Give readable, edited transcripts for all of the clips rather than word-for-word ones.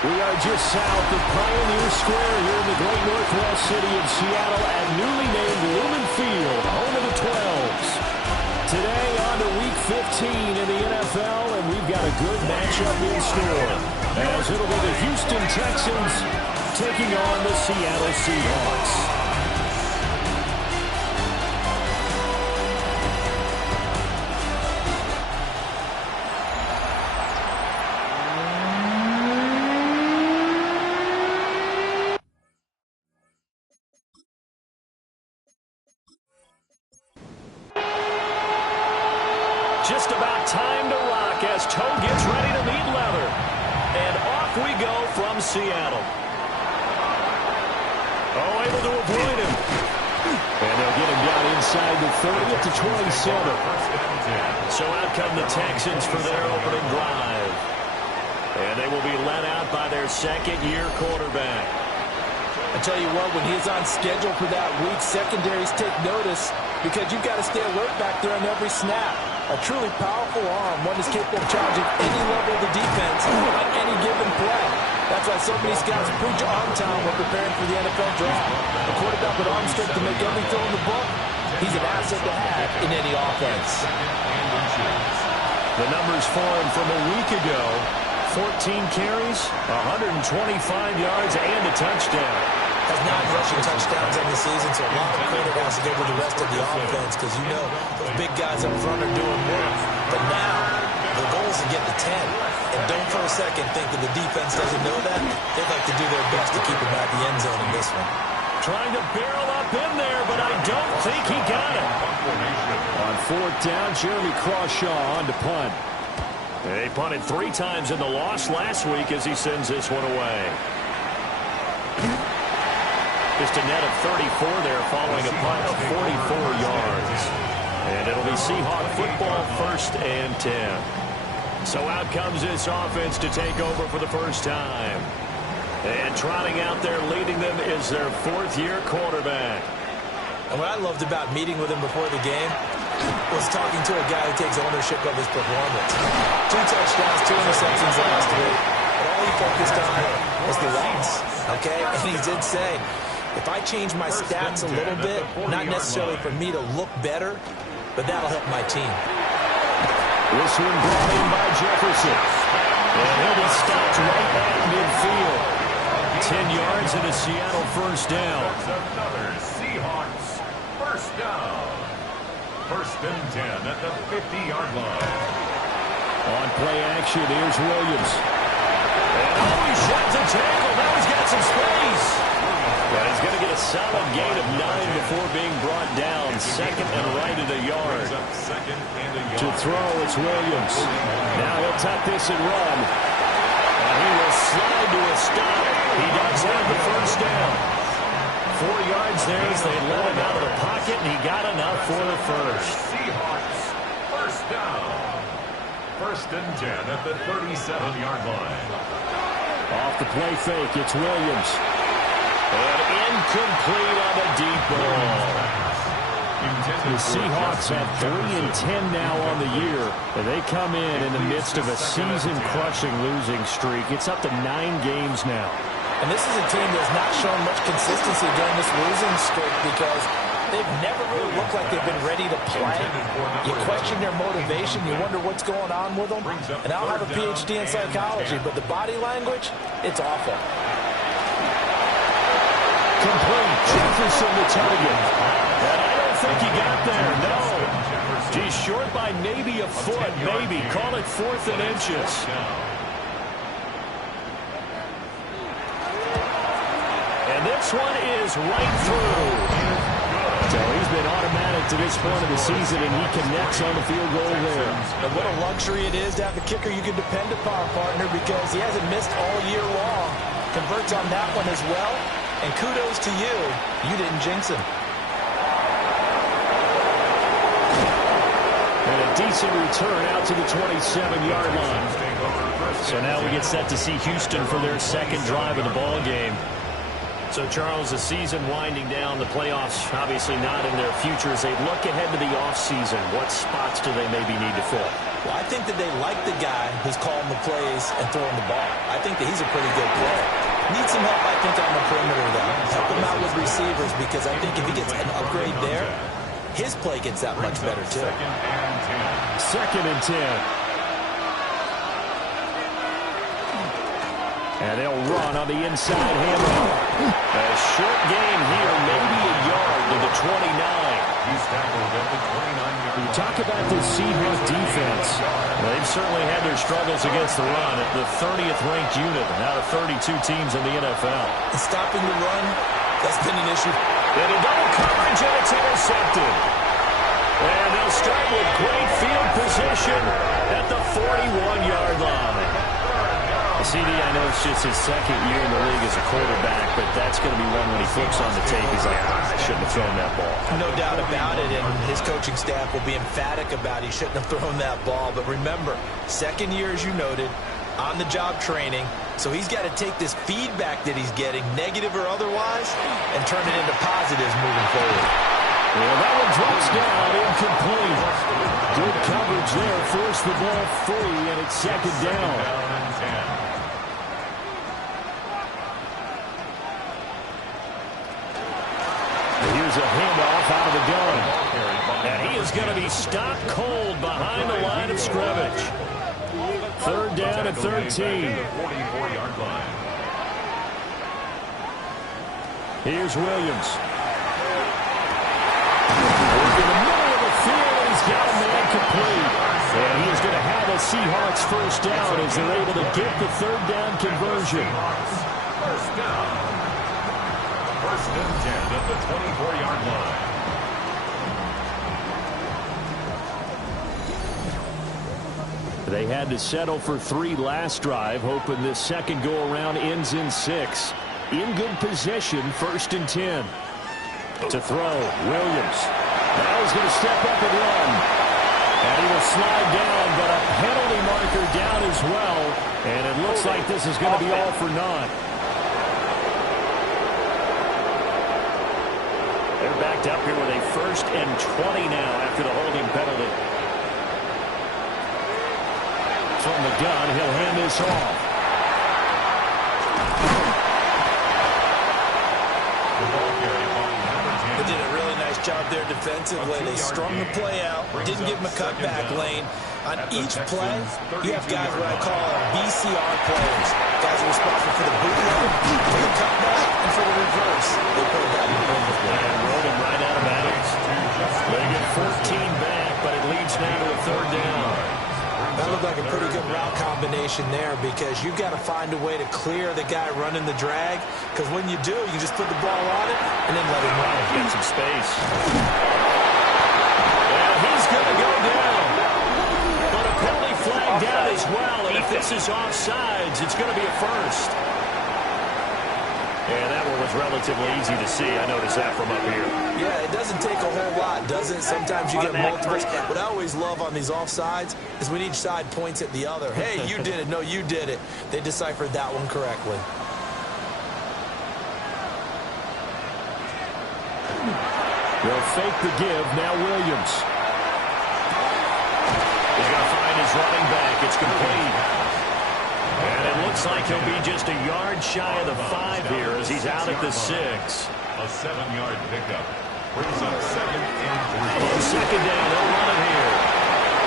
We are just south of Pioneer Square here in the great northwest city of Seattle at newly named Lumen Field, home of the 12s. Today on to Week 15 in the NFL, and we've got a good matchup in store, as it'll be the Houston Texans taking on the Seattle Seahawks. Just about time to rock as Toe gets ready to meet leather. And off we go from Seattle. Oh, able to avoid him. And they'll get him down inside the 30 to 27. So out come the Texans for their opening drive. And they will be led out by their second-year quarterback. I tell you what, when he's on schedule for that week, secondaries take notice because you've got to stay alert back there on every snap. A truly powerful arm, one is capable of challenging any level of the defense on any given play. That's why so many scouts preach arm talent when preparing for the NFL draft. A quarterback with arm strength to make every throw in the book, he's an asset to have in any offense. The numbers for him from a week ago: 14 carries, 125 yards, and a touchdown. Has 9 rushing touchdowns on the season, so a lot of credit has to go to the rest of the offense because you know those big guys up front are doing work. But now, the goal is to get to 10. And don't for a second think that the defense doesn't know that. They'd like to do their best to keep him out of the end zone in this one. Trying to barrel up in there, but I don't think he got it. On 4th down, Jeremy Crawshaw on to punt. They punted 3 times in the loss last week as he sends this one away. Just a net of 34 there following a punt of 44 yards. And it'll be Seahawk football 1st and 10. So out comes this offense to take over for the first time. And trotting out there leading them is their 4th-year quarterback. And what I loved about meeting with him before the game was talking to a guy who takes ownership of his performance. 2 touchdowns, 2 interceptions last week. But all he focused on was the loss. Okay? And he did say, if I change my stats a little bit, not necessarily for me to look better, but that'll help my team. This one brought in by Jefferson. And he'll be stopped right at midfield. 10 yards and a Seattle first down. Another Seahawks first down. 1st and 10 at the 50-yard line. On play action, here's Williams. And he sheds a tackle. Now he's got some space. Well, he's going to get a solid gain of 9 before being brought down. 2nd and right at a yard. To throw, it's Williams. Now he'll tuck this and run. And he will slide to a stop. He does have the first down. 4 yards there as they let him out of the pocket, and he got enough for the first. Seahawks first down. 1st and 10 at the 37-yard line. Off the play fake, it's Williams. And incomplete on the deep ball. The Seahawks have 3 and 10 now on the year. And they come in the midst of a season-crushing losing streak. It's up to 9 games now. And this is a team that's not shown much consistency during this losing streak because they've never really looked like they've been ready to play. You question their motivation. You wonder what's going on with them. And I don't have a PhD in psychology, but the body language, it's awful. Complete. Jefferson the target. And I don't think he got there. No. He's short by maybe a foot. Maybe. Call it 4th and inches. And this one is right through. So he's been automatic to this point of the season, and he connects on the field goal there. And what a luxury it is to have a kicker you can depend upon, partner, because he hasn't missed all year long. Converts on that one as well. And kudos to you. You didn't jinx him. And a decent return out to the 27-yard line. So now we get set to see Houston for their 2nd drive of the ball game. So, Charles, the season winding down, the playoffs obviously not in their future. As they look ahead to the offseason, what spots do they maybe need to fill? Well, I think that they like the guy who's calling the plays and throwing the ball. I think that he's a pretty good player. Needs some help, I think, on the perimeter, though. Help him out with receivers, because I think if he gets an upgrade there, his play gets that much better, too. Second and 10. And they'll run on the inside handoff. A short game here, maybe a yard to the 29. He's tackled at the 29. We talk about this Seahawks defense. They've certainly had their struggles against the run at the 30th ranked unit out of 32 teams in the NFL. Stopping the run, that's been an issue. And a double coverage, and it's intercepted. And they'll start with great field position at the 41-yard line. CD, I know it's just his second year in the league as a quarterback, but that's going to be one when he flips on the tape. He's like, I shouldn't have thrown that ball. No doubt about it, and his coaching staff will be emphatic about he shouldn't have thrown that ball. But remember, second year, as you noted, on-the-job training, so he's got to take this feedback that he's getting, negative or otherwise, and turn it into positives moving forward. Well, that one drops down, incomplete. Good coverage there, forced the ball free, and it's second down. Here's a handoff out of the gun. And he is going to be stopped cold behind the line of scrimmage. Third down and 13. Here's Williams. Working the middle of the field, and he's got a man complete. And he is going to have a Seahawks first down as they're able to get the third down conversion. First down. First and 10 at the 24-yard line. They had to settle for 3 last drive, hoping this second go-around ends in 6. In good position, first and 10. To throw, Williams. Now he's going to step up and run. And he will slide down, but a penalty marker down as well. And it looks like this is going to be all for naught. They're backed up here with a first and 20 now after the holding penalty. From the gun, he'll hand this off. They did a really nice job there defensively. They strung the play out, didn't give him a cutback lane. On each play, you have guys what I call BCR players. Guys are responsible for the bootleg, for the cutback, and for the reverse. They put that in perfectly. And rode him right out of bounds. They get 14 back, but it leads now to a third down. That looked like a pretty good route combination there, because you've got to find a way to clear the guy running the drag, because when you do, you just put the ball on it and then let him run. Get some space. And he's going to go down. But a penalty flag down as well, and if this is offsides, it's going to be a first. And that one was relatively easy to see. I noticed that from up here. Yeah, it doesn't take a whole lot, does it? Sometimes you get multiples. What I always love on these offsides is when each side points at the other. Hey, you did it. No, you did it. They deciphered that one correctly. They'll fake the give. Now Williams. He's going to find his running back. It's complete. And it looks like he'll be just a yard shy of the 5 here as he's out at the 6. A 7-yard pickup brings up 2nd and 3. On second down, they'll run it here.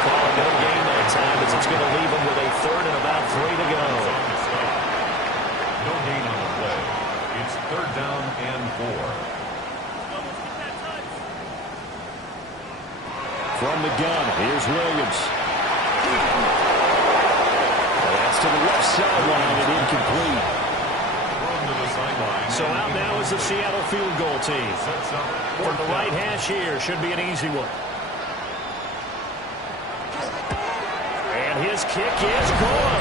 Call it no gain that time as it's going to leave him with a third and about 3 to go. No gain on the play. It's third down and 4. From the gun, here's Williams. To the left sideline and incomplete. So out now is the Seattle field goal team. From the right hash here, should be an easy one. And his kick is good.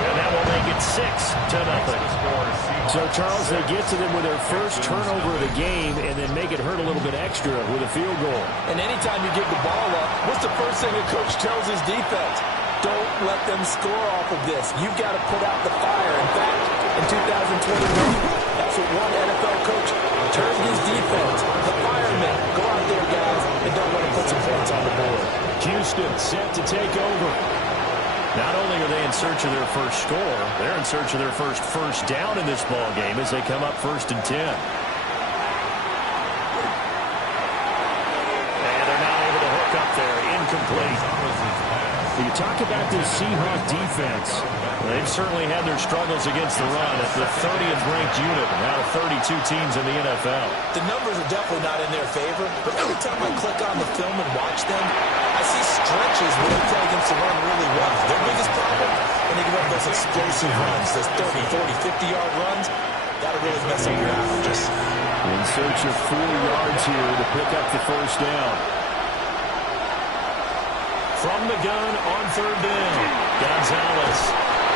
And that will make it 6-0. So, Charles, they get to them with their first turnover of the game and then make it hurt a little bit extra with a field goal. And anytime you give the ball up, what's the first thing a coach tells his defense? Don't let them score off of this. You've got to put out the fire. In fact, in 2021, that's that's what one NFL coach turned his defense. The firemen, go out there, guys, and don't want to put some points on the board. Houston set to take over. Not only are they in search of their first score, they're in search of their first down in this ball game as they come up 1st and 10. Up there, incomplete. You talk about this Seahawk defense. They've certainly had their struggles against the run at the 30th ranked unit out of 32 teams in the NFL. The numbers are definitely not in their favor, but every time I click on the film and watch them, I see stretches where they play against the run really well. Their biggest problem, when they give up those explosive runs, those 30, 40, 50-yard runs, that'll really mess up your averages. In search of 4 yards here to pick up the first down. From the gun on 3rd down, Gonzalez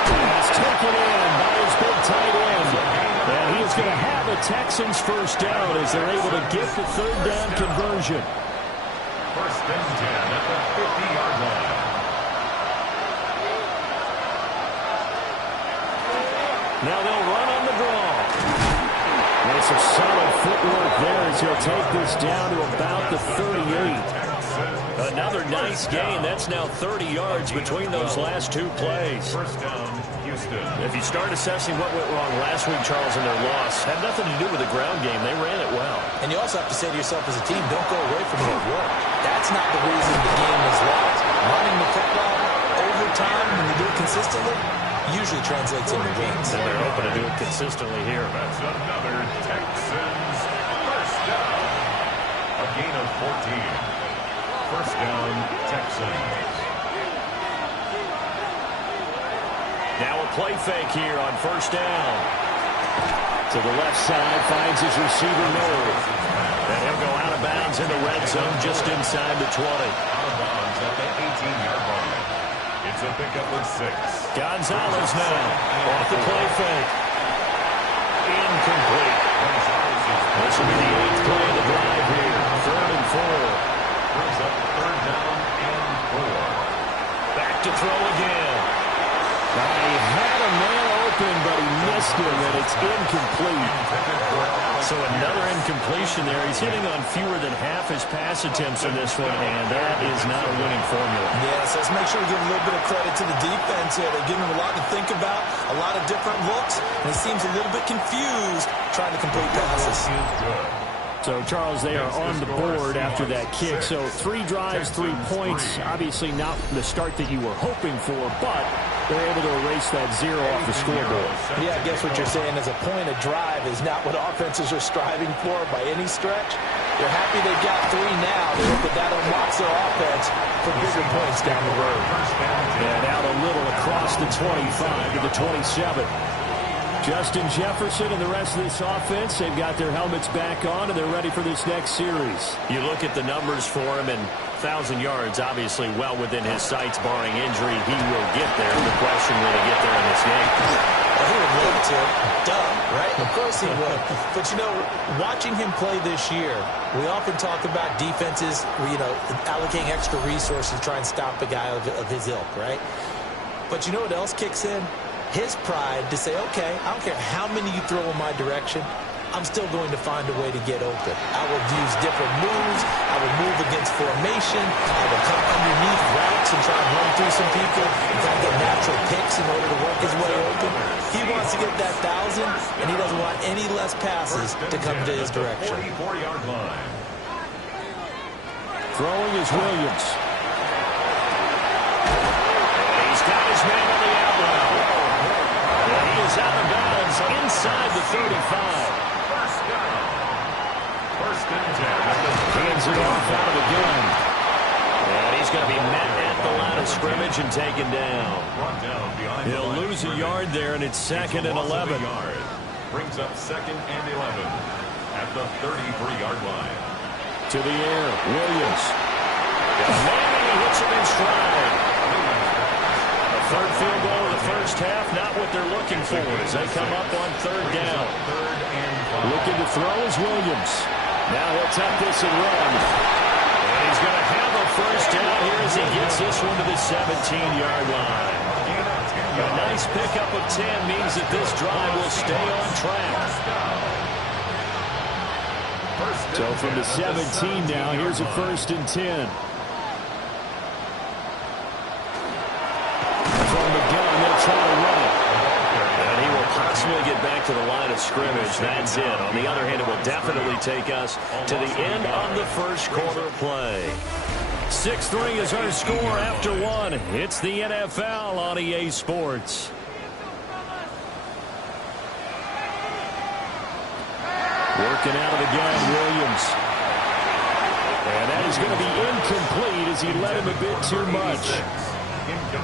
has taken in by his big tight end. And he is going to have a Texans first down as they're able to get the 3rd down conversion. 1st and 10 at the 50-yard line. Now they'll run on the draw. And some solid footwork there as he'll take this down to about the 38. Another nice gain. That's now 30 yards between those last 2 plays. First down, Houston. If you start assessing what went wrong last week, Charles, in their loss, had nothing to do with the ground game. They ran it well. And you also have to say to yourself as a team, don't go away from what worked. That's not the reason the game was lost. Running the football over time when you do it consistently usually translates into wins. And they're hoping to do it consistently here. That's another Texans first down. A gain of 14. First down, Texans. Now a play fake here on 1st down. To the left side, finds his receiver Miller. And he'll go out of bounds in the red zone just inside the 20. Out of bounds at the 18-yard line. It's a pickup of 6. Gonzalez now off the play fake. Incomplete. This will be the 8th play of the drive here. 3rd and 4. Brings up 3rd down and 4. Back to throw again. He had a man open, but he missed him, and it's incomplete. So another incompletion there. He's hitting on fewer than half his pass attempts in this one, and that is not a winning formula. Yes, let's make sure we give a little bit of credit to the defense here. They're giving him a lot to think about, a lot of different looks, and he seems a little bit confused trying to complete passes. So, Charles, they are on the board after that kick. So 3 drives, 3 points. Obviously not the start that you were hoping for, but they're able to erase that 0 off the scoreboard. Yeah, I guess what you're saying is a point of drive is not what offenses are striving for by any stretch. They're happy they got 3 now. They hope that unlocks their offense for bigger points down the road. And out a little across the 25 to the 27. Justin Jefferson and the rest of this offense, they've got their helmets back on, and they're ready for this next series. You look at the numbers for him, and 1,000 yards obviously well within his sights, barring injury. He will get there. The question, will he get there in this game? Well, he would love to. Duh, right? Of course he would. But, you know, watching him play this year, we often talk about defenses, allocating extra resources to try and stop a guy of his ilk, right? But you know what else kicks in? His pride to say, okay, I don't care how many you throw in my direction, I'm still going to find a way to get open. I will use different moves. I will move against formation. I will come underneath routes and try and run through some people and try to get natural picks in order to work his way open. He wants to get that 1,000, and he doesn't want any less passes to come to his direction. 44-yard line. Throwing is Williams. He's got his man on the out route. And he is out of bounds inside the 35. First down. First and 10. Hands it off out of the gun. And he's going to be met at the line of scrimmage and taken down. He'll lose a yard there, and it's 2nd and 11. Brings up 2nd and 11 at the 33-yard line. To the air, Williams. Maybe he hits him in stride. A 3rd field goal in the first half, not what they're looking for as they come up on 3rd down. Looking to throw is Williams. Now he'll tap this and run. And he's going to have a first down here as he gets this one to the 17-yard line. A nice pickup of 10 means that this drive will stay on track. So from the 17 now, here's a 1st and 10. From the gun, they'll try to run it. And he will possibly get back to the line of scrimmage. That's it. On the other hand, it will definitely take us to the end of the first quarter play. 6-3 is our score after one. It's the NFL on EA Sports. Working out of the gun, Williams. And that is going to be incomplete as he let him a bit too much.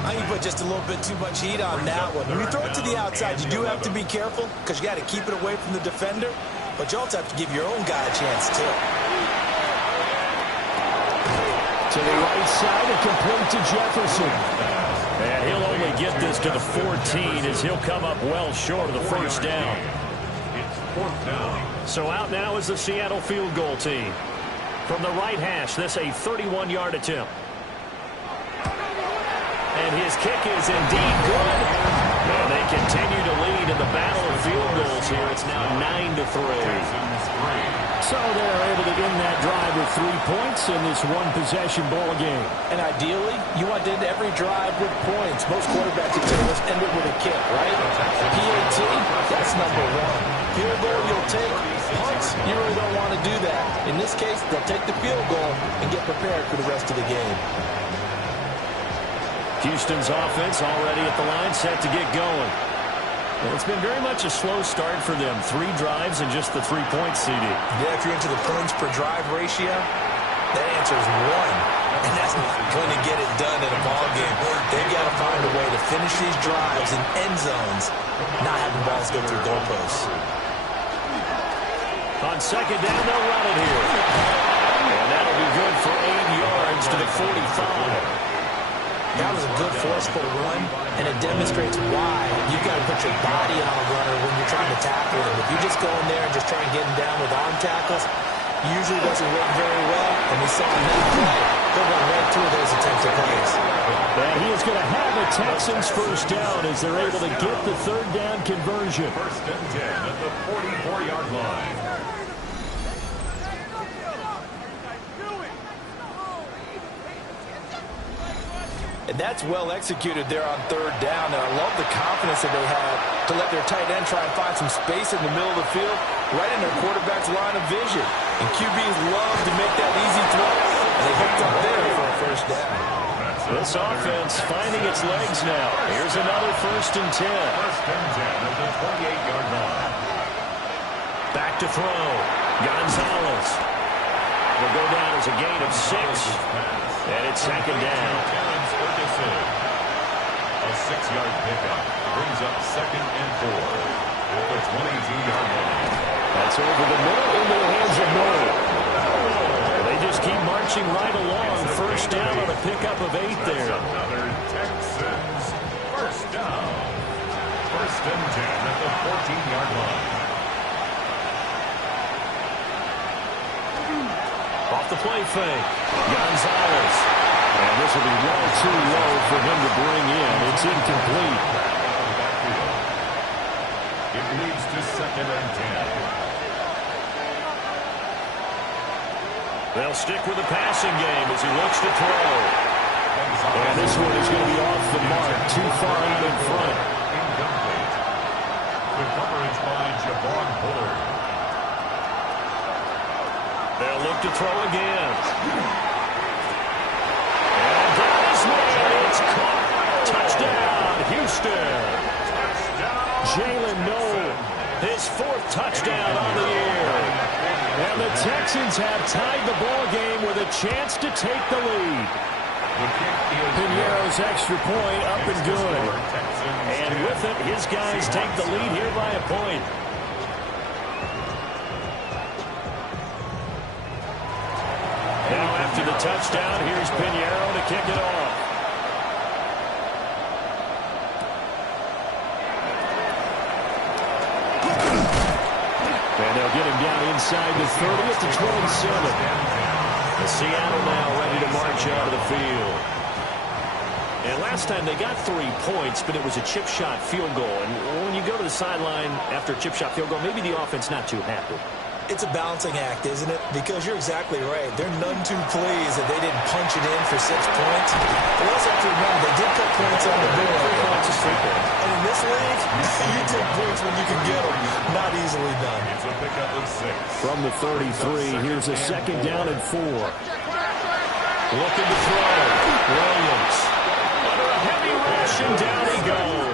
I think you put just a little bit too much heat on that one. When you throw it to the outside, you do have to be careful because you got to keep it away from the defender. But you also have to give your own guy a chance, too. To the right side and complete to Jefferson. And he'll only get this to the 14 as he'll come up well short of the first down. It's 4th down. So out now is the Seattle field goal team. From the right hash, this a 31-yard attempt. And his kick is indeed good. And they continue to lead in the battle of field goals here. It's now 9-3. So they're able to end that drive with 3 points in this one-possession ball game. And ideally, you want to end every drive with points. Most quarterbacks would say, let's end it with a kick, right? PAT, that's number one. Field goal you'll take. Punts, you really don't want to do that. In this case, they'll take the field goal and get prepared for the rest of the game. Houston's offense already at the line, set to get going. Well, it's been very much a slow start for them. 3 drives and just the 3 points, CD. Yeah, if you're into the points per drive ratio, that answer is 1. And that's not going to get it done in a ball game. They've got to find a way to finish these drives in end zones, not having balls go through goalposts. On 2nd down, they'll run it here. And that'll be good for 8 yards to the 45. That was a good forceful run, and it demonstrates why you've got to put your body on a runner when you're trying to tackle him. If you just go in there and just try and get him down with arm tackles, usually doesn't work very well. And we saw in that play, they'll run right through those attempted plays. And he is going to have the Texans first down as they're able to get the 3rd down conversion. 1st and 10 at the 44-yard line. And that's well executed there on 3rd down. And I love the confidence that they have to let their tight end try and find some space in the middle of the field, right in their quarterback's line of vision. And QBs love to make that easy throw, and they hooked up there for a first down. This offense finding its legs now. Here's another 1st and 10. 1st and 10 at the 28-yard line. Back to throw. Gonzalez will go down as a gain of 6. And it's 2nd down. A 6-yard pickup brings up 2nd and 4 at the 22-yard line. That's over the middle into the hands of Murray. They just keep marching right along. First down on a pickup of 8 there. Another Texans first down. 1st and 10 at the 14-yard line. Off the play fake. Gonzalez. And this will be well too low for him to bring in. It's incomplete. It leads to 2nd and 10. They'll stick with the passing game as he looks to throw. And this one is going to be off the mark, too far out in front. Incomplete. Good coverage by Javon Bullard. They'll look to throw again. And that is made. It's caught. Touchdown, Houston. Jalen Noel, his 4th touchdown on the year. And the Texans have tied the ball game with a chance to take the lead. Piñeiro's extra point up and good. And with it, his guys take the lead here by a point. Now after the touchdown, here's Piñeiro to kick it off. And they'll get him down inside the 30 at the 27. The Seattle now ready to march out of the field. And last time they got 3 points, but it was a chip shot field goal. And when you go to the sideline after a chip shot field goal, maybe the offense not too happy. It's a balancing act, isn't it? Because you're exactly right. They're none too pleased that they didn't punch it in for 6 points. But also have to remember, they did put points on the board. 3 points is 3 points. And in this league, you take points when you can get them. Not easily done. It's a pickup of 6. From the 33, here's a 2nd down and 4. Looking to throw. Williams. Under a heavy rush, and down he goes.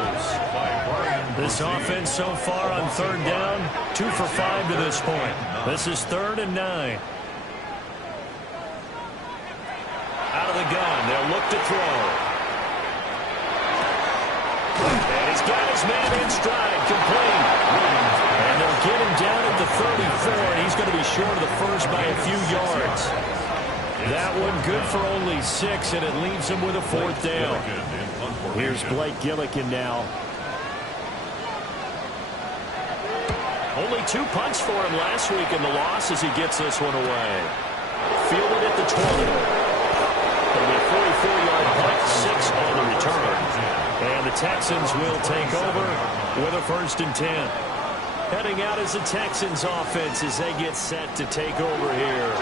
This offense so far on 3rd down, 2 for 5 to this point. This is 3rd and 9. Out of the gun, they'll look to throw. And he's got his man in stride, complete. And they'll get him down at the 34, and he's going to be short of the first by a few yards. That one good for only 6, and it leaves him with a 4th down. Here's Blake Gillikin now. Only 2 punts for him last week in the loss as he gets this one away. Fielded at the 20. It'll be a 44-yard punt, 6 on the return. And the Texans will take over with a 1st and 10. Heading out as the Texans offense as they get set to take over here.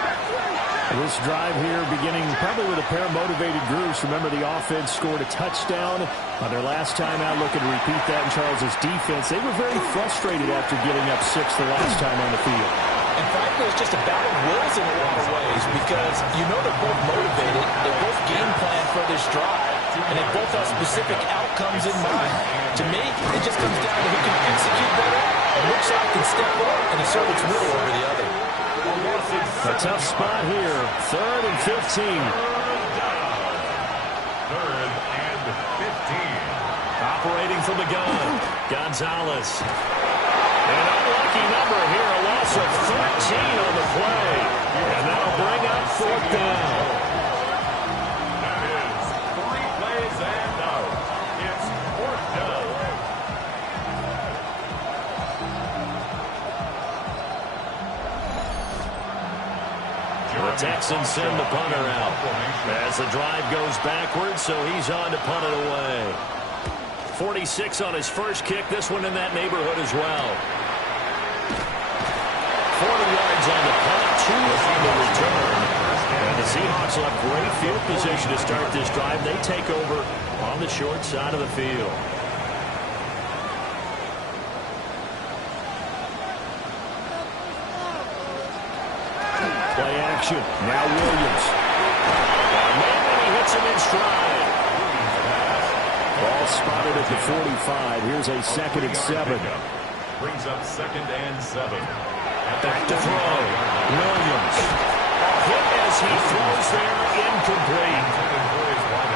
This drive here beginning probably with a pair of motivated groups. Remember, the offense scored a touchdown on their last time out. Looking to repeat that in Charles's defense. They were very frustrated after giving up 6 the last time on the field. And frankly, it's just a battle of wills in a lot of ways because you know they're both motivated. They're both game plan for this drive. And they both have specific outcomes in mind. To me, it just comes down to who can execute better and which side can step up and assert its will over the other. A tough spot here. 3rd and 15. 3rd and 15. Operating from the gun. Gonzalez. An unlucky number here. A loss of 13 on the play. And that'll bring up 4th down. That is 3 plays and out. It's 4th down. The Texans send the punter out as the drive goes backwards, so he's on to punt it away. 46 on his first kick. This one in that neighborhood as well. 40 yards on the punt, 2 on the return. And the Seahawks will have great field position to start this drive. They take over on the short side of the field. Play action. Now Williams. Maybe he hits him in stride. Ball spotted at the 45. Here's a 2nd and 7. Brings up 2nd and 7. Back to throw. Williams. Hit as he throws there, incomplete.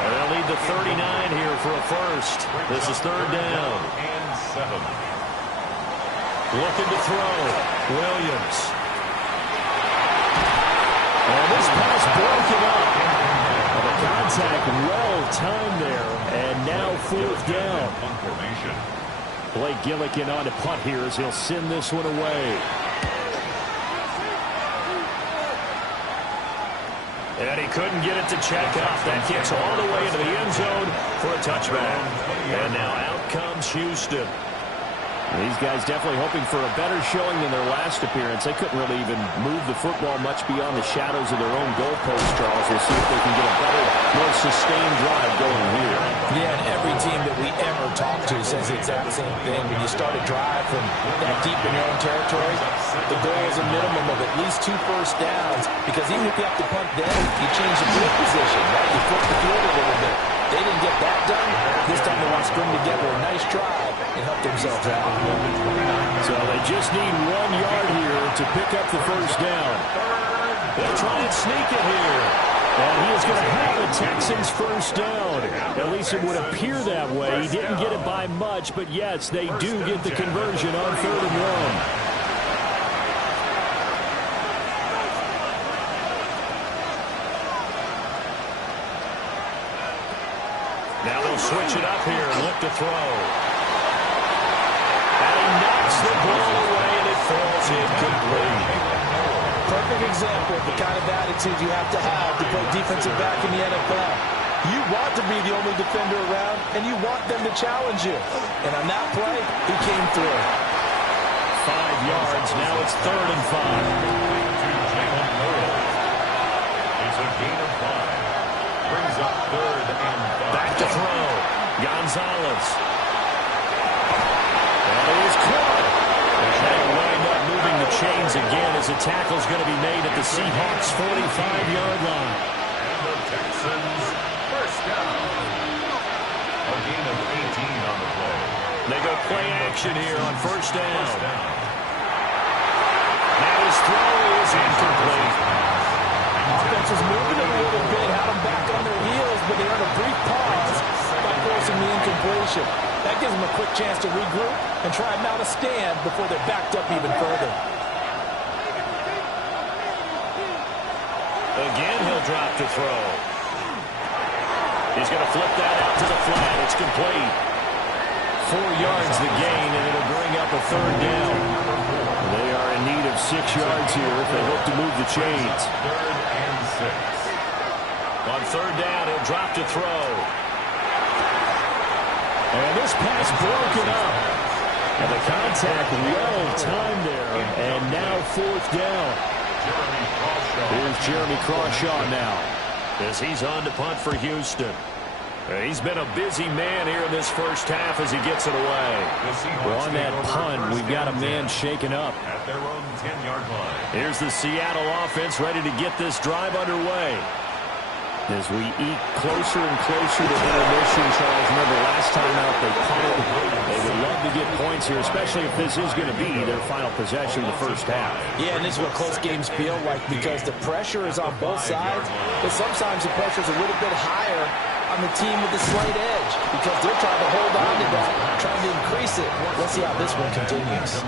They'll lead the 39 here for a first. This is 3rd down. And 7. Looking to throw. Williams. And this pass broken up. And the contact well-timed there. And now 4th down. Blake Gillikin on to punt here as he'll send this one away. And he couldn't get it to check up. That kicks all the way into the end zone for a touchback. And now out comes Houston. These guys definitely hoping for a better showing than their last appearance. They couldn't really even move the football much beyond the shadows of their own goalpost, Charles. We'll see if they can get a better, more sustained drive going here. Yeah, and every team that we ever talk to says the exact same thing. When you start a drive from that deep in your own territory, the goal is a minimum of at least 2 first downs. Because even if you have to punt then, you change the field position, right? You flip the field a little bit. They didn't get that done. This time they want to string together a nice drive and help themselves out. So they just need 1 yard here to pick up the first down. They'll try and sneak it here. And he is going to have the Texans first down. At least it would appear that way. He didn't get it by much, but yes, they do get the conversion on 3rd and 1. Now they'll switch it up here and look to throw. And he knocks the ball away, and it falls incomplete. Perfect example of the kind of attitude you have to play defensive back in the NFL. You want to be the only defender around, and you want them to challenge you. And on that play, he came through. 5 yards. Now it's 3rd and 5. It's a gain of 5. Brings up 3rd and 5. Back to throw. Gonzalez. And it is caught. And that'll wind up moving the chains again as the tackle's going to be made at the Seahawks' 45-yard line. And the Texans, first down. A gain of 18 on the play. They go play action here on first down. Now his throw is incomplete. Offense was moving a little bit, had them back on their heels, but they earned a brief pause by forcing the incompletion. That gives them a quick chance to regroup and try and mount a stand before they're backed up even further. Again, he'll drop to throw. He's going to flip that out to the flat. It's complete. 4 yards the gain, and it'll bring up a 3rd down. They are in need of 6 yards here if they hope to move the chains. 3rd and 6. On 3rd down, he'll drop to throw. And this pass broken up. And the contact well timed there. And now 4th down. Here's Jeremy Crawshaw now, as he's on to punt for Houston. He's been a busy man here in this first half as he gets it away. Well, on that punt, we've got a man shaken up. At their own 10-yard line. Here's the Seattle offense ready to get this drive underway. As we eke closer and closer to intermission, Charles, remember last time out they punted. They would love to get points here, especially if this is going to be their final possession of the first half. Yeah, and this is what close games feel like because the pressure is on both sides, but sometimes the pressure is a little bit higher on the team with the slight edge because they're trying to hold on to that, trying to increase it. Let's see how this one continues.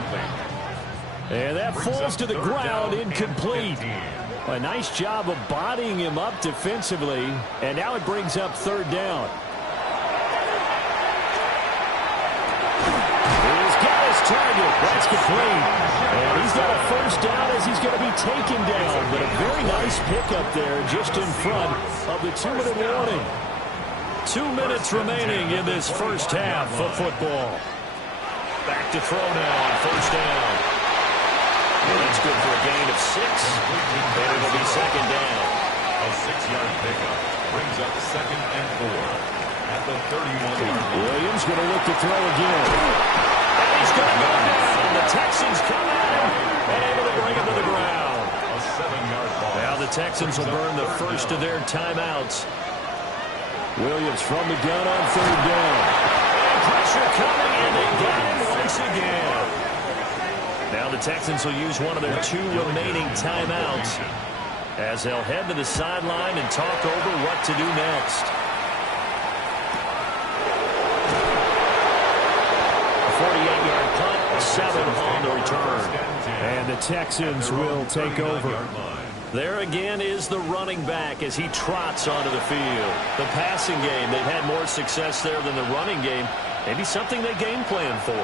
And that falls to the ground, incomplete. A nice job of bodying him up defensively, and now it brings up 3rd down. He's got his target. That's complete. And he's got a 1st down as he's going to be taken down, but a very nice pickup there just in front of the 2-minute warning. 2 minutes remaining in this first half of football. Back to throw now on 1st down. Well, that's good for a gain of 6. And it'll be 2nd down. A 6-yard pickup brings up 2nd and 4 at the 31-yard line. Williams going to look to throw again. And he's going to go down. The Texans come at him and able to bring him to the ground. A 7-yard ball. Now the Texans will burn the first of their timeouts. Williams from the gun on 3rd down. And pressure coming, and they got him once again. Now the Texans will use one of their 2 remaining timeouts as they'll head to the sideline and talk over what to do next. A 48-yard punt, 7 on the return. And the Texans will take over. There again is the running back as he trots onto the field. The passing game, they've had more success there than the running game. Maybe something they game plan for.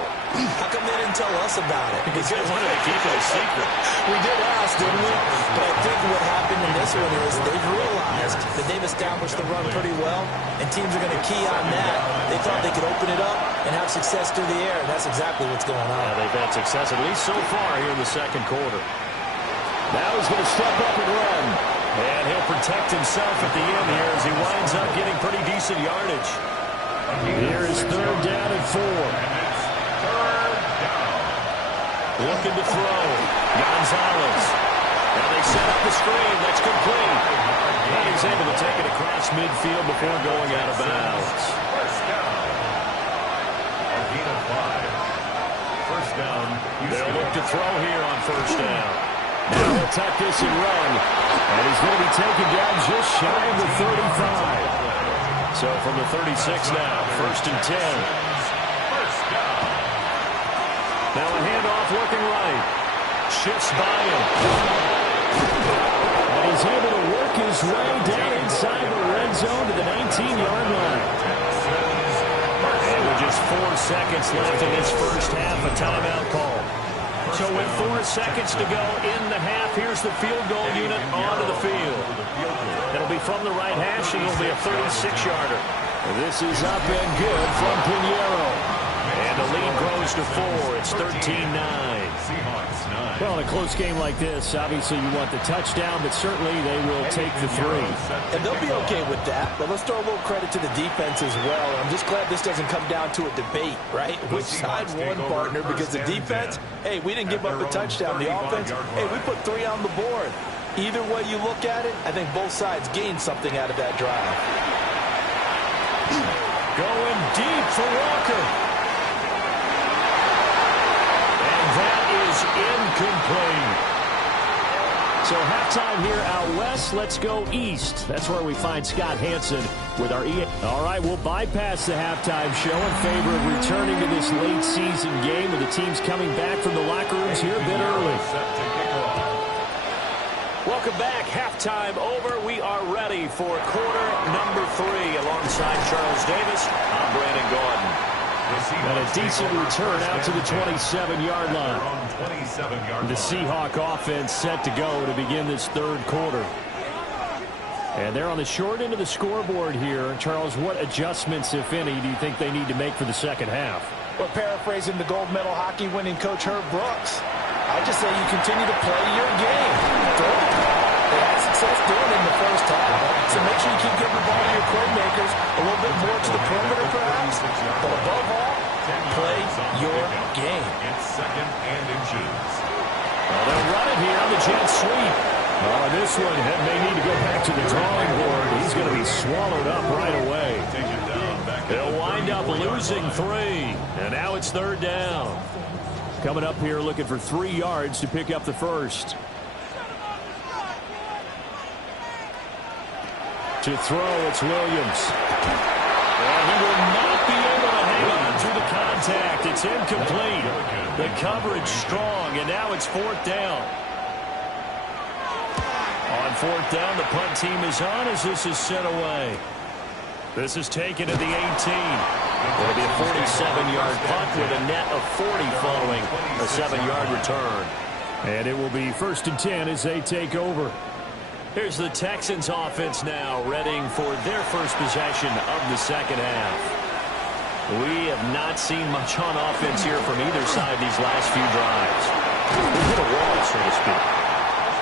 How come they didn't tell us about it? Because they wanted to keep it a secret. We did ask, didn't we? But I think what happened in this one is they've realized that they've established the run pretty well, and teams are going to key on that. They thought they could open it up and have success through the air, and that's exactly what's going on. Yeah, they've had success, at least so far, here in the 2nd quarter. Now he's going to step up and run. And he'll protect himself at the end here as he winds up getting pretty decent yardage. Here is 3rd down and 4. Looking to throw. Gonzalez. Now they set up the screen. That's complete. And he's able to take it across midfield before going out of bounds. First down. A gain of 5. First down. They'll look to throw here on 1st down. Now he'll tuck this and run. And he's going to be taken down just shy of the 35. So from the 36 now, 1st and 10. First down. Now a handoff looking right. Shifts by him. And he's able to work his way down inside the red zone to the 19-yard line. And with just 4 seconds left in this first half, a timeout call. So with 4 seconds to go in the half, here's the field goal unit onto the field. It'll be from the right hash, and it'll be a 36-yarder. This is up and good from Pinheiro. And the lead grows to 4. It's 13-9. Well, in a close game like this, obviously you want the touchdown, but certainly they will take the 3. And they'll be okay with that, but let's throw a little credit to the defense as well. I'm just glad this doesn't come down to a debate, right? Which side won, partner? Because the defense, hey, we didn't give up a touchdown. The offense, hey, we put 3 on the board. Either way you look at it, I think both sides gained something out of that drive. Going deep for Walker. That is incomplete. So halftime here out west. Let's go east. That's where we find Scott Hansen with our EA. All right, we'll bypass the halftime show in favor of returning to this late season game with the teams coming back from the locker rooms here a bit early. Welcome back. Halftime over. We are ready for quarter number 3 alongside Charles Davis. I'm Brandon Gordon. And a decent return out to the 27-yard line. The Seahawk offense set to go to begin this third quarter. And they're on the short end of the scoreboard here. Charles, what adjustments, if any, do you think they need to make for the second half? Well, paraphrasing the gold medal hockey winning coach Herb Brooks, I just say you continue to play your game. They had success doing it in the first half. So make sure you keep getting the ball to your playmakers a little bit more to the perimeter, perhaps. But above all, play your game. It's 2nd and inches. Well, they'll run it here on the jet sweep. This one may need to go back to the drawing board. He's going to be swallowed up right away. They'll wind up losing 3. And now it's 3rd down. Coming up here looking for 3 yards to pick up the first. To throw, it's Williams. And he will not be able to hang on through the contact. It's incomplete. The coverage strong, and now it's 4th down. On 4th down, the punt team is on as this is sent away. This is taken at the 18. It'll be a 47-yard punt with a net of 40 following a 7-yard return. And it will be 1st and 10 as they take over. Here's the Texans offense now, readying for their first possession of the second half. We have not seen much on offense here from either side these last few drives. We hit a wall, so to speak.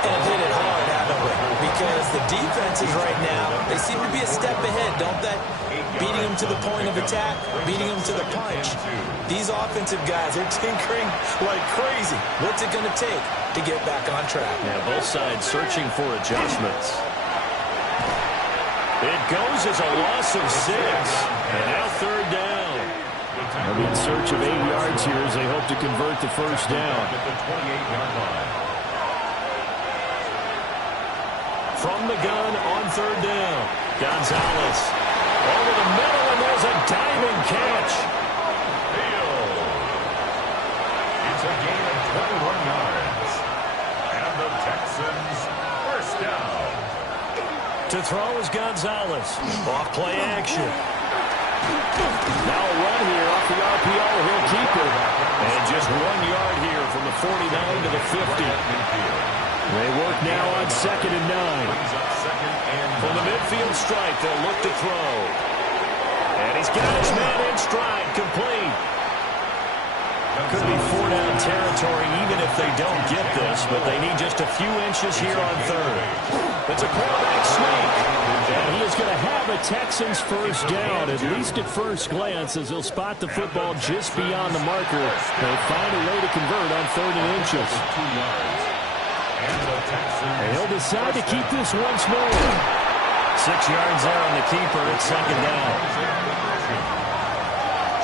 And hit it hard, haven't we? Because the defenses right now, they seem to be a step ahead, don't they? Beating them to the point of attack, beating them to the punch. These offensive guys are tinkering like crazy. What's it going to take to get back on track? Yeah, both sides searching for adjustments. It goes as a loss of 6. And now 3rd down. They'll be in search of 8 yards here as they hope to convert the first down. From the gun on 3rd down. Gonzalez over the middle, and there's a diving catch. It's a gain of 21 yards. And the Texans first down. To throw is Gonzalez. Off play action. Now a run here off the RPO. He'll keep it. And just 1 yard here from the 49 to the 50. They work now on 2nd and 9. From the midfield stripe, they'll look to throw. And he's got his man in stride, complete. Could be 4-down territory even if they don't get this, but they need just a few inches here on 3rd. It's a quarterback sneak. And he is going to have a Texans first down, at least at first glance, as he'll spot the football just beyond the marker. They'll find a way to convert on 3rd and inches. And he'll decide to keep this once more. 6 yards there on the keeper. It's 2nd down.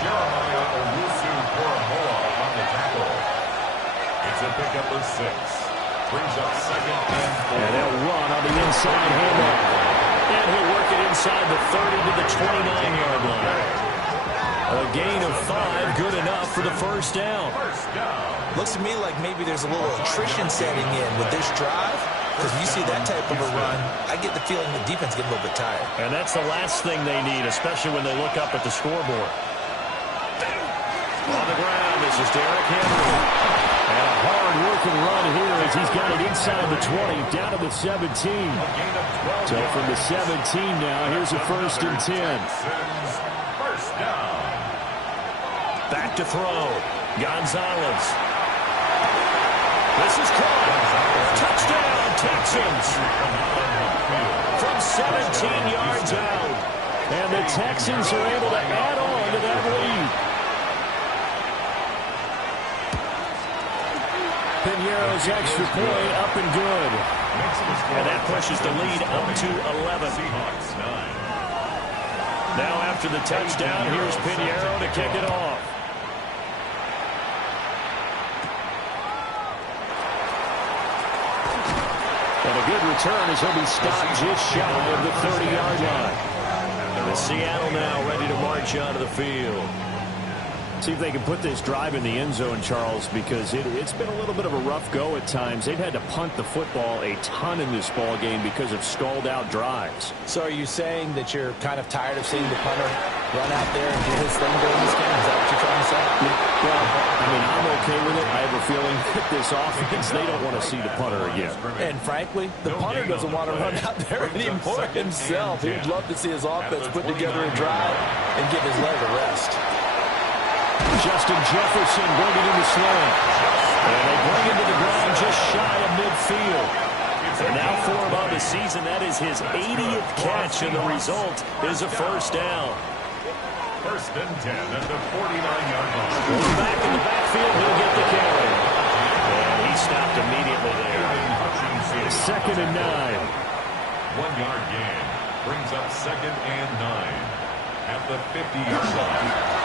Jeremiah Owusu-Koramoah on the tackle. It's a pickup of 6. Brings up 2nd and 4. And they'll run on the inside handoff. And he'll work it inside the 30 to the 29-yard line. A gain of 5, good enough for the first down. Looks to me like maybe there's a little attrition setting in with this drive. Because if you see that type of a run, I get the feeling the defense gets a little bit tired. And that's the last thing they need, especially when they look up at the scoreboard. On the ground, this is Derrick Henry. And a hard-working run here as he's got it inside the 20, down to the 17. So from the 17 now, here's a 1st and 10. First down. Back to throw. Gonzalez. This is caught. Touchdown, Texans. From 17 yards out. And the Texans are able to add on to that lead. Piñeiro's extra point up and good. And that pushes the lead up to 11. Now after the touchdown, here's Piñeiro to kick it off. And a good return as he'll be stopped just shy of the 30-yard line. And Seattle now ready to march onto the field. See if they can put this drive in the end zone, Charles, because it's been a little bit of a rough go at times. They've had to punt the football a ton in this ball game because of stalled-out drives. So are you saying that you're kind of tired of seeing the punter run out there and do his thing during this game? Is that what you're trying to say? Well, I mean, I'm okay with it. I have a feeling that this offense, they don't want to see the punter again. And frankly, the punter doesn't want to run out there anymore himself. He'd love to see his offense put together a drive and give his leg a rest. Justin Jefferson bringing in the sling. And they bring him to the ground just shy of midfield. And now for him on the season, that is his 80th catch, and the result is a 1st down. 1st and 10 at the 49-yard line. Back in the backfield, he'll get the carry. And he stopped immediately there. 2nd and 9. 1-yard gain brings up 2nd and 9 at the 50-yard line.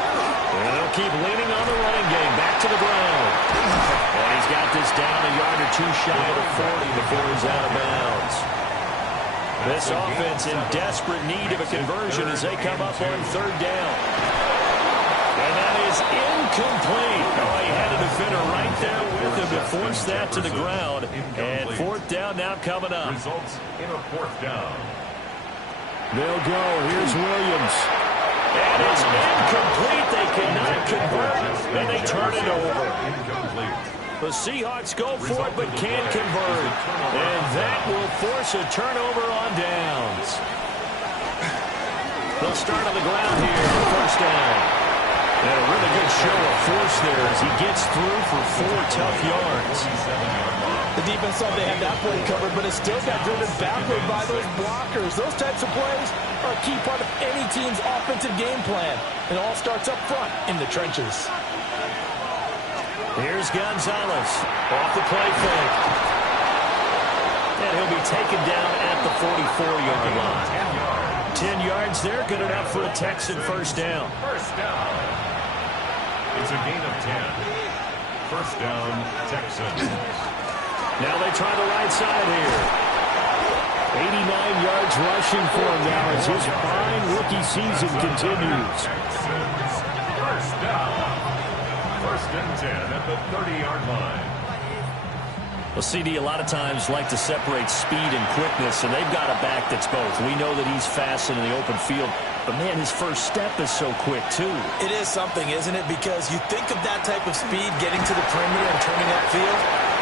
And they'll keep leaning on the running game. Back to the ground. And he's got this down a yard or two shy of the 40 before he's out of bounds. This offense in desperate need of a conversion as they come up on 3rd down. And that is incomplete. Oh, he had a defender right there with him to force that to the ground. And 4th down now coming up. Results in a 4th down. They'll go. Here's Williams. And it's incomplete. They cannot convert, and they turn it over. The Seahawks go for it, but can't convert. And that will force a turnover on downs. They'll start on the ground here for 1st down. And a really good show of force there as he gets through for 4 tough yards. The defense thought they had that play covered, but it still got driven backward by those blockers. Those types of plays are a key part of any team's offensive game plan. It all starts up front in the trenches. Here's Gonzalez off the play fake. And he'll be taken down at the 44-yard line. 10 yards there, good enough for a Texan 1st down. 1st down. It's a gain of 10. 1st down, Texans. Now they try the right side here. 89 yards rushing for him now as his fine rookie season continues. Texans, 1st down. 1st and 10 at the 30-yard line. Well, CD a lot of times like to separate speed and quickness, and they've got a back that's both. We know that he's fast in the open field, but, man, his first step is so quick, too. It is something, isn't it? Because you think of that type of speed getting to the perimeter and turning upfield,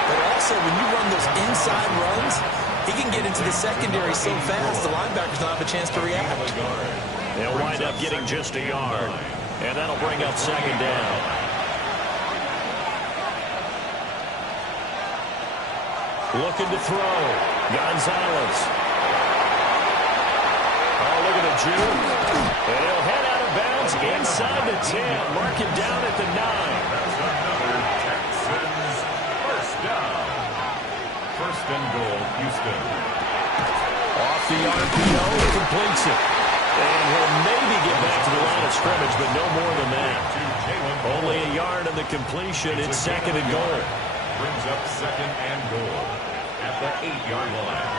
but also when you run those inside runs, he can get into the secondary so fast the linebackers don't have a chance to react. They'll wind up getting just a yard, and that'll bring up 2nd down. Looking to throw. Gonzalez. Oh, look at the juke. And he'll head out of bounds inside the 10. Mark him down at the 9. Another Texans 1st down. 1st and goal, Houston. Off the RPO, completes it. And he'll maybe get back to the line of scrimmage, but no more than that. Only a yard on the completion. It's 2nd and goal. Brings up 2nd and goal at the 8-yard line.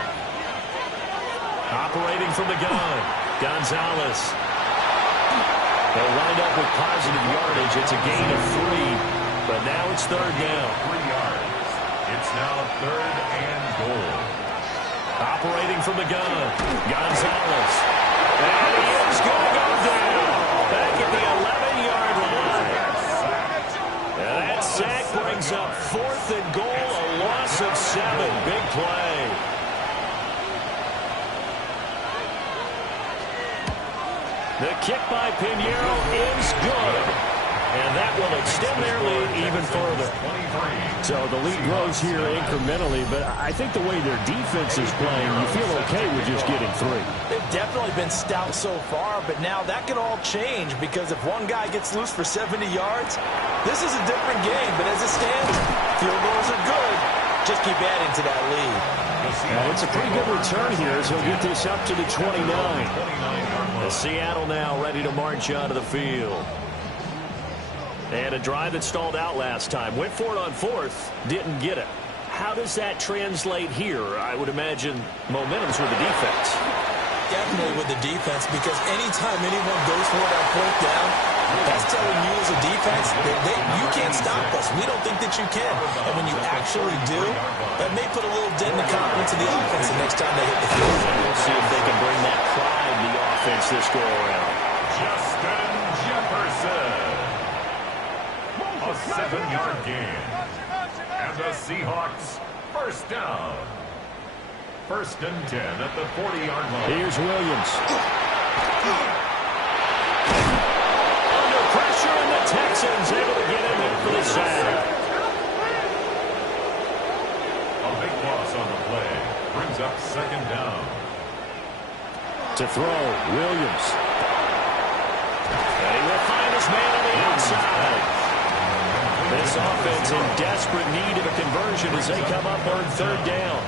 Operating from the gun, Gonzalez. They'll wind up with positive yardage. It's a gain of 3, but now it's 3rd down. 3 yards. It's now 3rd and goal. Operating from the gun, Gonzalez. And he is going to go down back at the 11-yard line. And that sack brings up 4th play. The kick by Pinheiro is good. And that will extend their lead even further. So the lead grows here incrementally, but I think the way their defense is playing, you feel okay with just getting 3. They've definitely been stout so far, but now that could all change because if one guy gets loose for 70 yards, this is a different game. But as it stands, field goals are good. Just keep adding to that lead. It's a pretty good return here as he'll get this up to the 29. The Seattle now ready to march onto the field. And a drive that stalled out last time. Went for it on 4th, didn't get it. How does that translate here? I would imagine momentum's with the defense. Definitely with the defense, because anytime anyone goes for it on 4th down, that's telling you as a defense that you can't stop us. We don't think that you can. And when you actually do, that may put a little dent in the confidence of the offense the next time they hit the field. We'll see if they can bring that pride in the offense this go-around. Justin Jefferson. A 7-yard gain. And the Seahawks first down. 1st and 10 at the 40-yard line. Here's Williams. Under pressure, and the Texans able to get in there for the sack. A big loss on the play. Brings up 2nd down. To throw, Williams. And he will find his man on the outside. This offense in desperate need of a conversion as they come up on 3rd down.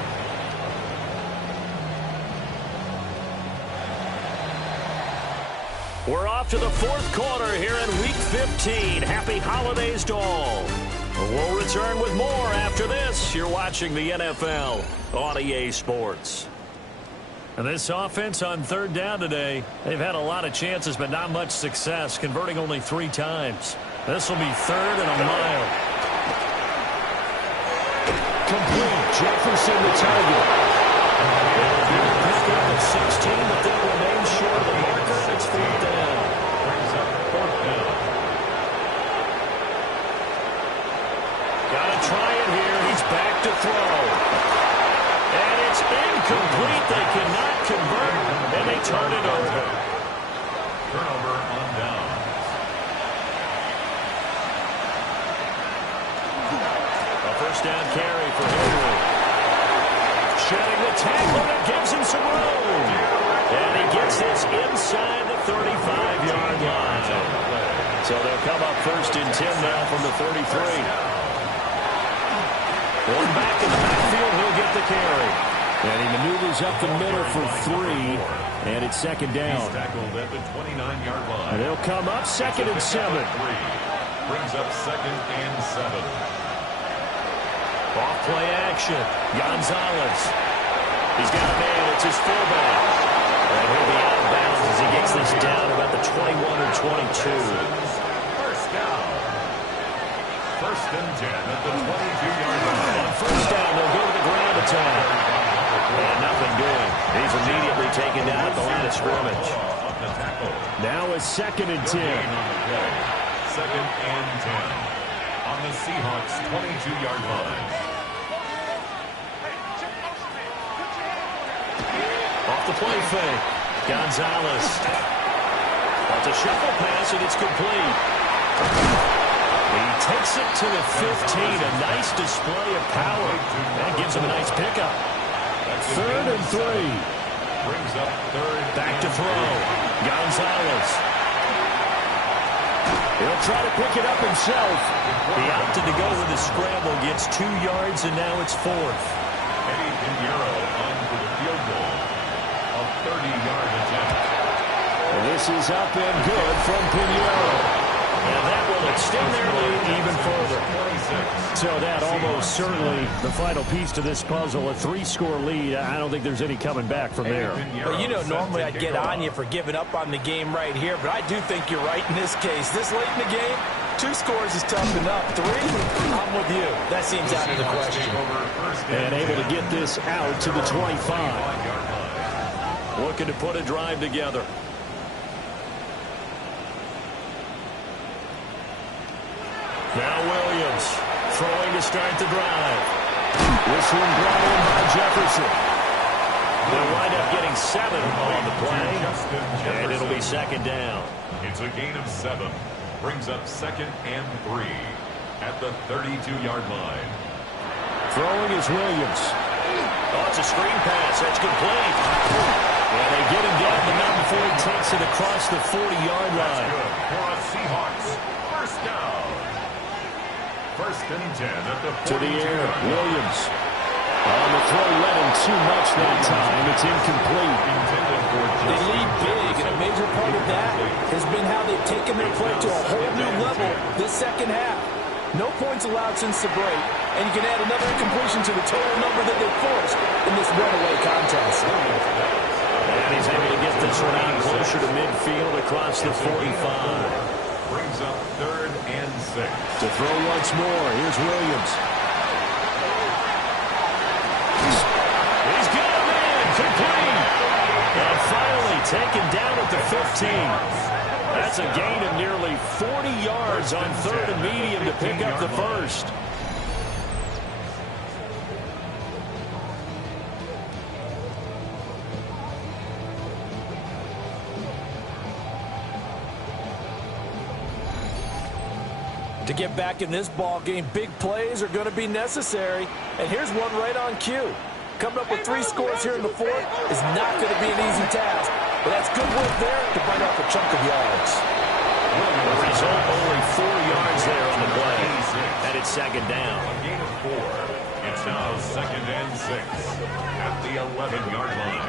We're off to the 4th quarter here in Week 15. Happy holidays to all. We'll return with more after this. You're watching the NFL on EA Sports. And this offense on 3rd down today, they've had a lot of chances but not much success, converting only 3 times. This will be 3rd and a mile. Complete. Jefferson the target. It'll be a pickup of 16, but they'll remain short of the marker. It's 4th down. Brings up 4th down. Got to try it here. He's back to throw. And it's incomplete. They cannot convert, and they turn it over. Turnover on down. First down carry for Henry. Shedding the tackle that gives him some room. And he gets this inside the 35-yard line. So they'll come up 1st and 10 now from the 33. One back in the backfield, he'll get the carry. And he maneuvers up the middle for 3. And it's 2nd down. He's tackled at the 29-yard line. And they'll come up 2nd and 7. Brings up 2nd and 7. Off play action. Gonzalez. He's got a man. It's his fullback. And he'll be out of bounds as he gets this down about the 21 or 22. First down. 1st and 10 at the 22-yard line. On 1st down, they'll go to the ground attack. And nothing doing. He's immediately taken down at the line of scrimmage. Now it's 2nd and 10. 2nd and 10. On the Seahawks 22-yard line. Off the play fake. Gonzalez. Wants a shuffle pass, and it's complete. He takes it to the 15. A nice display of power. That gives him a nice pickup. 3rd and 3. Brings up 3rd. Back to throw. Gonzalez. He'll try to pick it up himself. He opted to go with the scramble. Gets 2 yards, and now it's 4th. Eddie Pinheiro on for the field goal. A 30-yard attempt. And this is up and good from Pinheiro. And that will extend their lead even further. So that almost certainly the final piece to this puzzle, a 3-score lead. I don't think there's any coming back from there. Well, you know, normally I'd get on you for giving up on the game right here, but I do think you're right in this case. This late in the game, 2 scores is tough enough. 3, I'm with you. That seems out of the question. And able to get this out to the 25. Looking to put a drive together. Now Williams throwing to start the drive. This one brought in by Jefferson. They'll wind up getting 7 on the play, and it'll be second down. It's a gain of 7. Brings up 2nd and 3 at the 32-yard line. Throwing is Williams. Oh, it's a screen pass. That's complete. And they get him down, but not before he takes it across the 40-yard line. That's good for a Seahawks first down. 1st and 10 at the 42. To the air, Williams. On the throw, led him too much that time. It's incomplete. They lead big, and a major part of that has been how they've taken their play to a whole new level this second half. No points allowed since the break, and you can add another incompletion to the total number that they forced in this runaway contest. And he's able to get this one out closer to midfield across the 45. Brings up 3rd and 6. To throw once more, here's Williams. He's got him in, complete. And finally taken down at the 15. That's a gain of nearly 40 yards on 3rd and medium to pick up the first. To get back in this ball game, big plays are going to be necessary. And here's one right on cue. Coming up with 3 scores here in the 4th is not going to be an easy task. But that's good work there to bite off a chunk of yards. The result, only 4 yards there on the play. And it's second down. A gain of 4. It's now 2nd and 6 at the 11-yard line.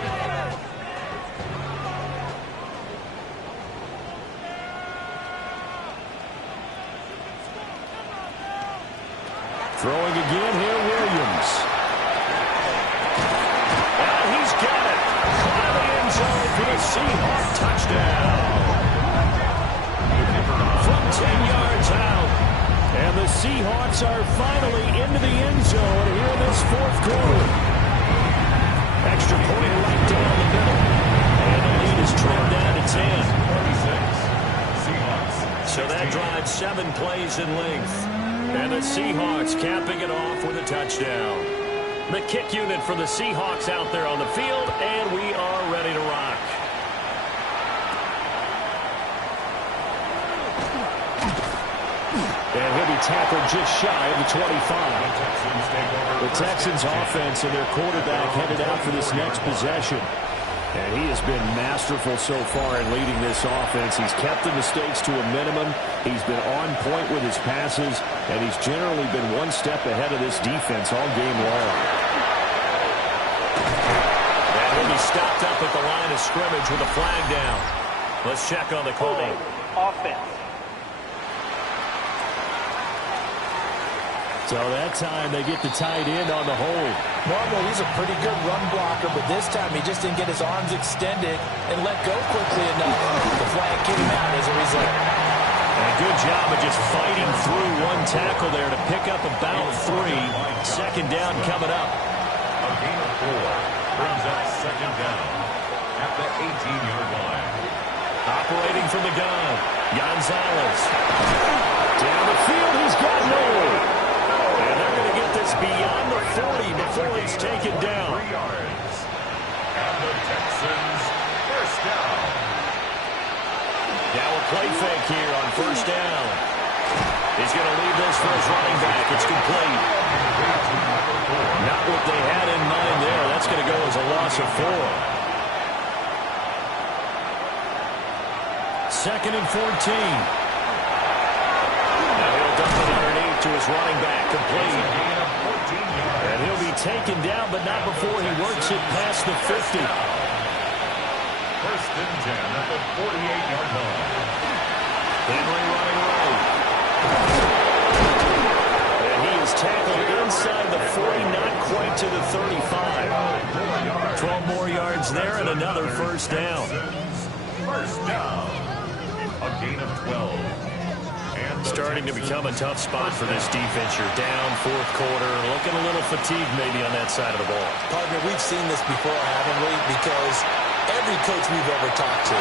Throwing again here, Williams. And he's got it. Out of the end zone for the Seahawks touchdown. From 10 yards out. And the Seahawks are finally into the end zone here in this 4th quarter. Extra point right down the middle. And the lead is trimmed down to 10. So that drives 7 plays in length. And the Seahawks capping it off with a touchdown. The kick unit for the Seahawks out there on the field, and we are ready to rock. And he'll be tackled just shy of the 25. The Texans offense and their quarterback headed out for this next possession. And he has been masterful so far in leading this offense. He's kept the mistakes to a minimum. He's been on point with his passes, and he's generally been one step ahead of this defense all game long. And he'll be stopped up at the line of scrimmage with a flag down. Let's check on the call. Offense. So that time they get the tight end on the hold. Normally he's a pretty good run blocker, but this time he just didn't get his arms extended and let go quickly enough. The flag came out as a result. And a good job of just fighting through one tackle there to pick up about 3. Second down coming up. A gain of 4 brings up 2nd down at the 18-yard line. Operating from the gun, Gonzalez. Down the field, he's got no. And they're going to get this beyond the 40 before it's taken down. 3 yards. And the Texans first down. Now a play fake here on first down. He's going to leave this for his running back. It's complete. Not what they had in mind there. That's going to go as a loss of 4. 2nd and 14. Dump it underneath to his running back, complete. And he'll be taken down, but not before he works it past the 50. 1st and 10 at the 48-yard line. Henry running right. And he is tackled inside the 40, not quite to the 35. 12 more yards there and another first down. First down. A gain of 12. Starting to become a tough spot for this defense. You're down 4th quarter, looking a little fatigued maybe on that side of the ball. Partner, we've seen this before, haven't we? Because every coach we've ever talked to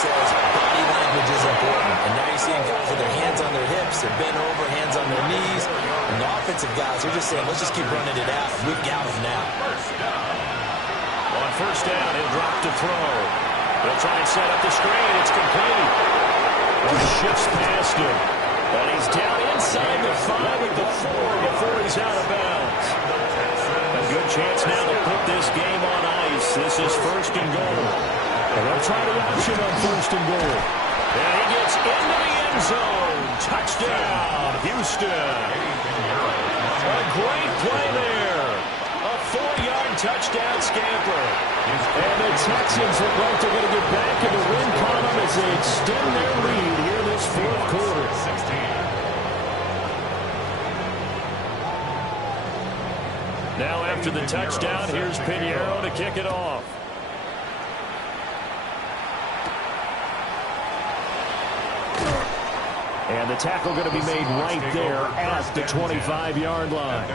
says body language is important. And now you seeing guys with their hands on their hips, they're bent over, hands on their knees. And the offensive guys are just saying, let's just keep running it out. We've got them now. On first down, he'll drop to throw. They'll try and set up the screen. It's complete. Shifts past him. And he's down inside the 5 at the 4 before he's out of bounds. A good chance now to put this game on ice. This is first and goal. And they'll try the option on first and goal. And he gets into the end zone. Touchdown, Houston. A great play there. A 4-yard touchdown scamper. And the Texans look like they're going to get back in the win column as they extend their lead here this fourth quarter. Now after the touchdown, here's Pinheiro to kick it off. And the tackle going to be made right there at the 25-yard line.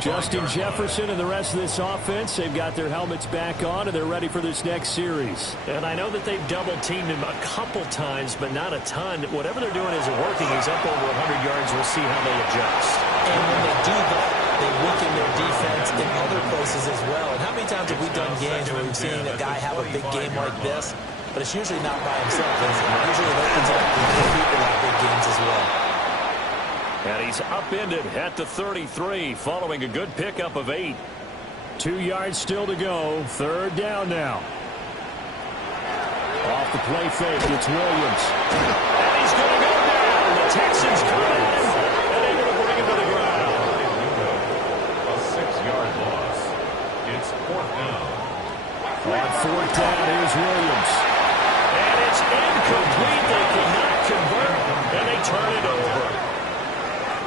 Justin Jefferson and the rest of this offense, they've got their helmets back on, and they're ready for this next series. And I know that they've double-teamed him a couple times, but not a ton. Whatever they're doing isn't working. He's up over 100 yards. We'll see how they adjust. And when they do that, they weaken their defense in other places as well. And how many times have we done games where we've seen a guy have a big game like this? But it's usually not by himself. Usually it opens up for many people in big games as well. And he's upended at the 33 following a good pickup of 8. 2 yards still to go. Third down now. Off the play fake, it's Williams. And he's going to go down. The Texans come in, and they're going to bring him to the ground. A 6-yard loss. It's fourth down. On fourth down, here's Williams. And it's incomplete. They cannot convert, and they turn it over.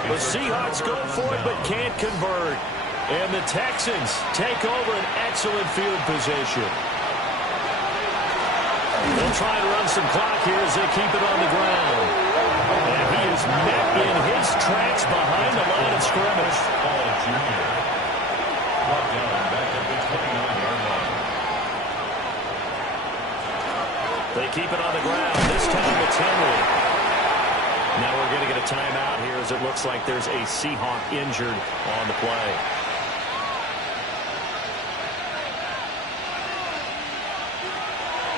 The Seahawks go for it, but can't convert. And the Texans take over an excellent field position. They'll try to run some clock here as they keep it on the ground. And he is met in his tracks behind the line of scrimmage. Paul Jr. Brought down back at the 29-yard line. They keep it on the ground. This time it's Henry. Now we're going to get a timeout here as it looks like there's a Seahawk injured on the play.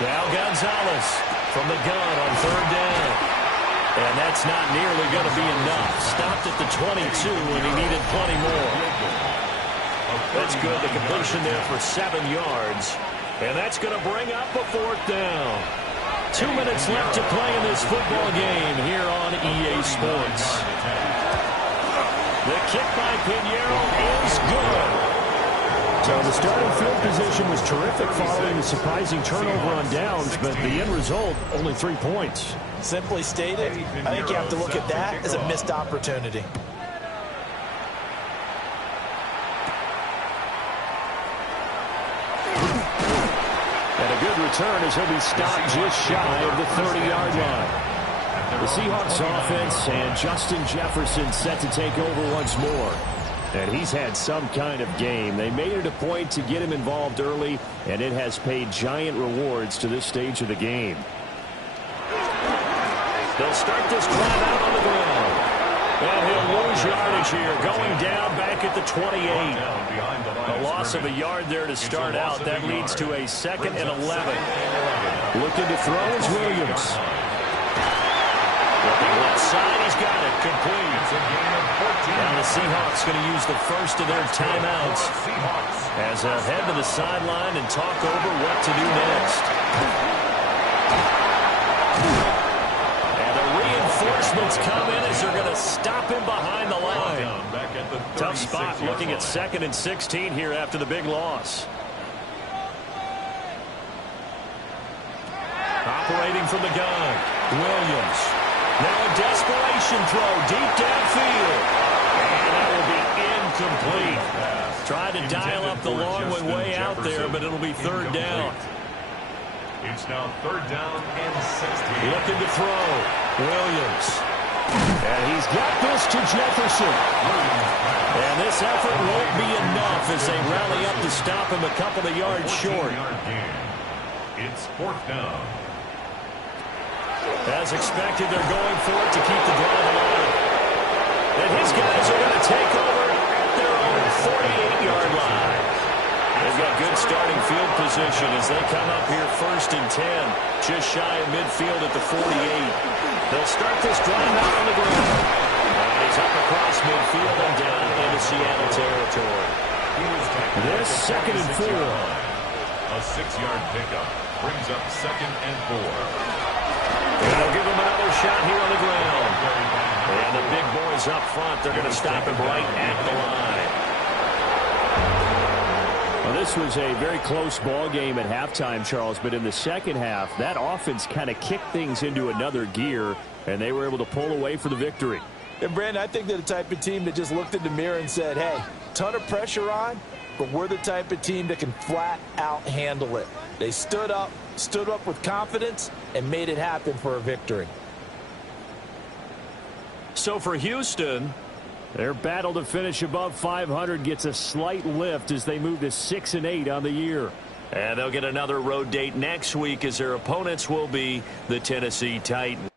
Now Gonzalez from the gun on third down. And that's not nearly going to be enough. Stopped at the 22, and he needed plenty more. That's good. The completion there for 7 yards. And that's going to bring up a fourth down. 2 minutes left to play in this football game here on EA Sports. The kick by Pinheiro is good. So the starting field position was terrific following the surprising turnover on downs, but the end result, only 3 points. Simply stated, I think you have to look at that as a missed opportunity. And a good return as he'll be stopped just shy of the 30-yard line. The Seahawks offense and Justin Jefferson set to take over once more. And he's had some kind of game. They made it a point to get him involved early, and it has paid giant rewards to this stage of the game. They'll start this drive out on the ground. And he'll lose yardage here, going down back at the 28. A loss of a yard there to start out. That leads to a 2nd and 11. Looking to throw is Williams. Looking left side, he's got it. Complete. Now the Seahawks going to use the first of their timeouts as they'll head to the sideline and talk over what to do next. And the reinforcements come in as they're going to stop him behind the line. Tough spot looking at 2nd and 16 here after the big loss. Operating from the gun, Williams. Now a desperation throw deep downfield. And that will be incomplete. Tried to dial up the long one way out there, but it'll be third down. It's now third down and 16. Looking to throw. Williams. And he's got this to Jefferson. And this effort won't be enough as they rally up to stop him a couple of yards short. It's fourth down. As expected, they're going for it to keep the drive alive. And his guys are going to take over at their own 48-yard line. They've got good starting field position as they come up here 1st and 10, just shy of midfield at the 48. They'll start this drive out on the ground. And he's up across midfield and down into Seattle territory. This 2nd and 4. A 6-yard pickup brings up 2nd and 4. And they'll give him another shot here on the ground. And the big boys up front, they're going to stop him right at the line. Well, this was a very close ball game at halftime, Charles, but in the second half, that offense kind of kicked things into another gear, and they were able to pull away for the victory. And, Brandon, I think they're the type of team that just looked in the mirror and said, hey, ton of pressure on, but we're the type of team that can flat out handle it. They stood up with confidence, and made it happen for a victory. So for Houston, their battle to finish above 500 gets a slight lift as they move to 6-8 on the year. and they'll get another road date next week as their opponents will be the Tennessee Titans.